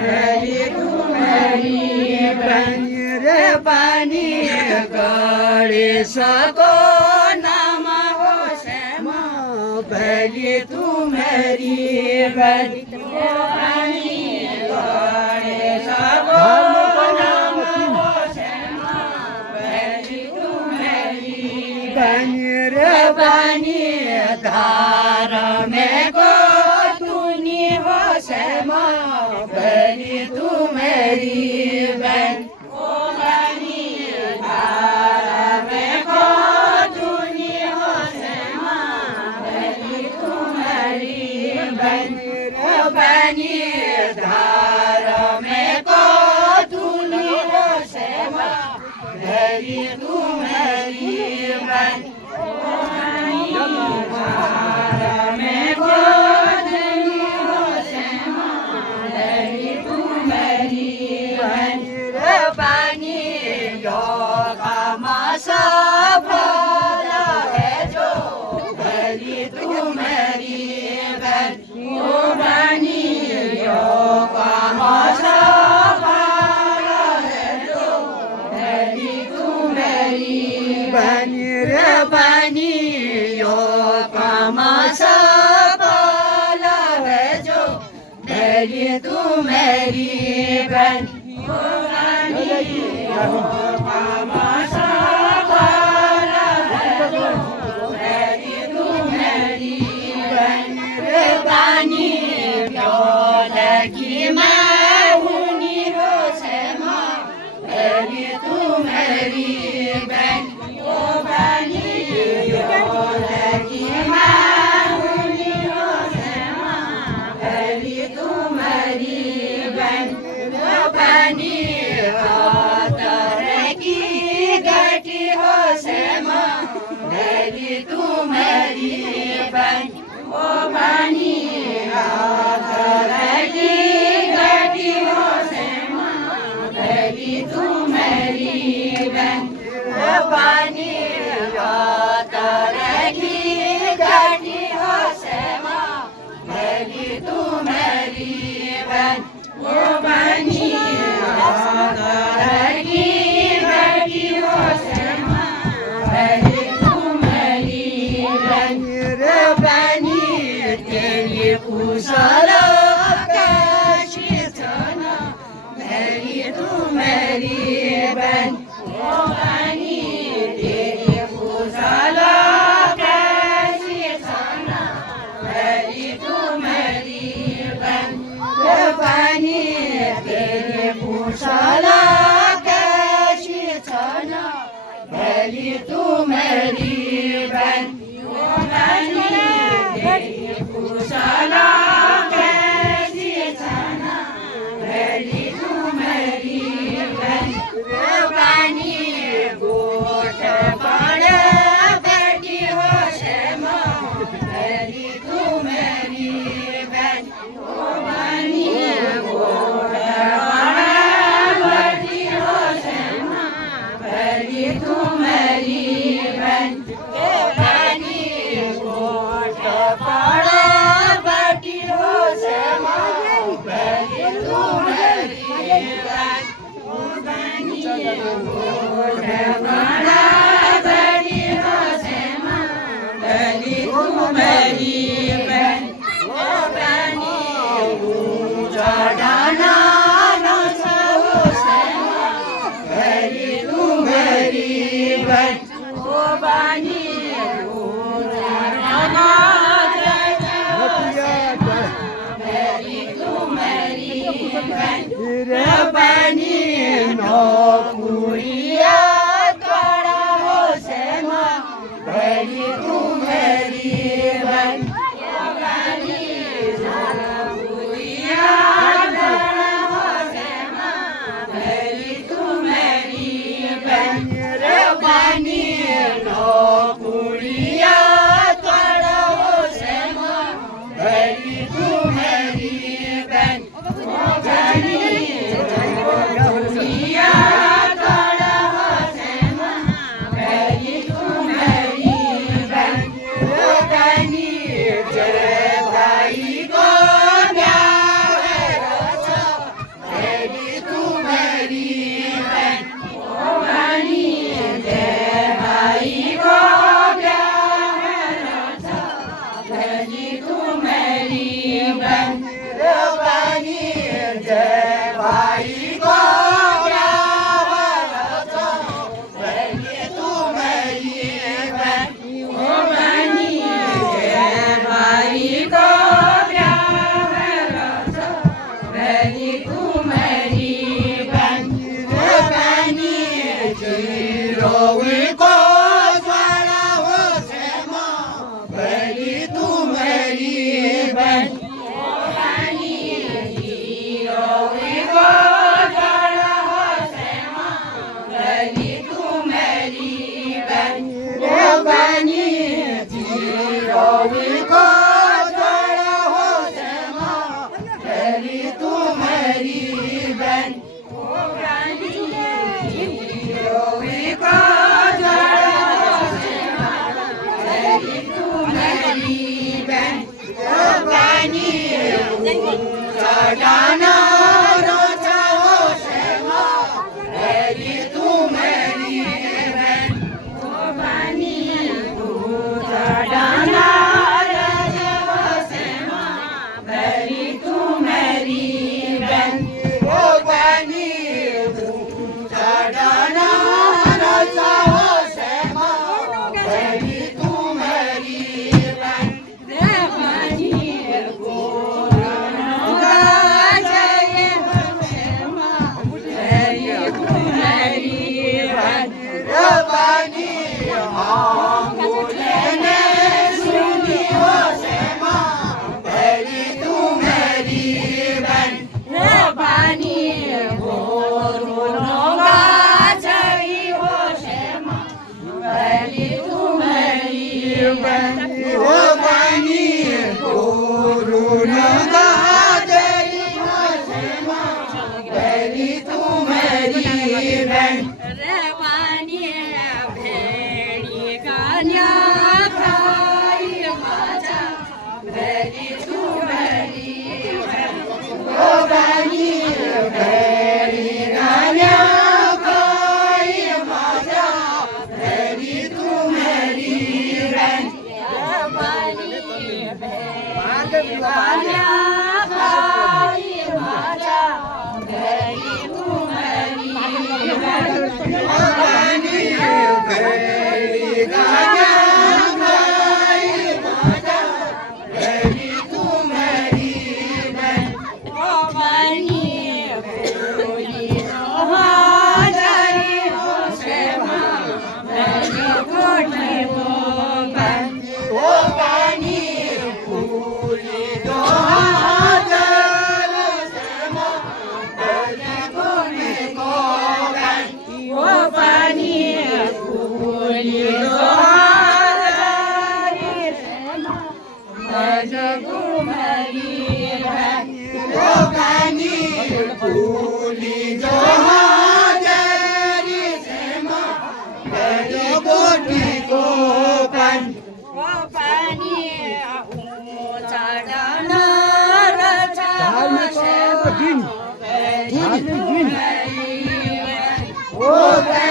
भैली तू मेरी बहन रे पानी गणेशको नाम हो श्यामा भैली तू मेरी बहन पानी गणेशको नाम हो श्यामा भैली तू मेरी बहन रे पानी धार में को तूनी हो श्यामा भैली तू मेरी बहन धार में को तूनी हो श्यामा भैली तू मेरी बहन धार में को तूनी हो श्यामा भैली तू मेरी बहन रे पानी योगा मासा फल है जो भैली तू मेरी बहन ओ पानी योगा मासा फल है जो भैली तू मेरी बहन रे पानी योगा मासा फल है जो भैली तू मेरी बहन पानी तरगी गटी हो श्यामा भैली तू मेरी बहन ओ पानी तरगी गटी हो श्यामा भैली तू मेरी बहन रे पानी तेरी कुशल काशी छन भैली तू मेरी बहन पानी तेरे कुशला कैसी छन भैली तू मेरी बहन पानी तेरे कुशला कैसी छन भैली तू मेरी बहन पानी गोठ पड़े बैठी हो श्यामा भैली तू मेरी बहन तू मेरी बहन पानी गोट पड़े बैठी हो श्यामा भैली तू मेरी बहन पानी गोट पड़े बैठी हो श्यामा भैली तू मेरी बहन पानी चढ़ाना पानी पानी नौकुरिया तोड़ा हो श्यामा भैली तू मेरी बहन पानी नौकुरिया तोड़ा हो श्यामा भैली तू मेरी बहन पानी नौकुरिया तोड़ा हो श्यामा भैली तू मेरी बहन पानी नौकुरिया भली तुम्हारी बनी रे बनी चिरोवी को ज्वाला हो श्यामा भली तुम्हारी बनी चिरोवी को ज्वाला हो श्यामा भली तुम्हारी बनी रे बनी चिरोवी को ज्वाला हो श्यामा भली तुम्हारी बनी चढ़ाना रोचा हो श्यामा भली तुम्हारी बहन ओ बानी चढ़ाना रोचा हो श्यामा भली तुम्हारी बहन ओ बानी चढ़ाना रोचा हो श्यामा भली तुम्हारी बहन रे बानी Oh,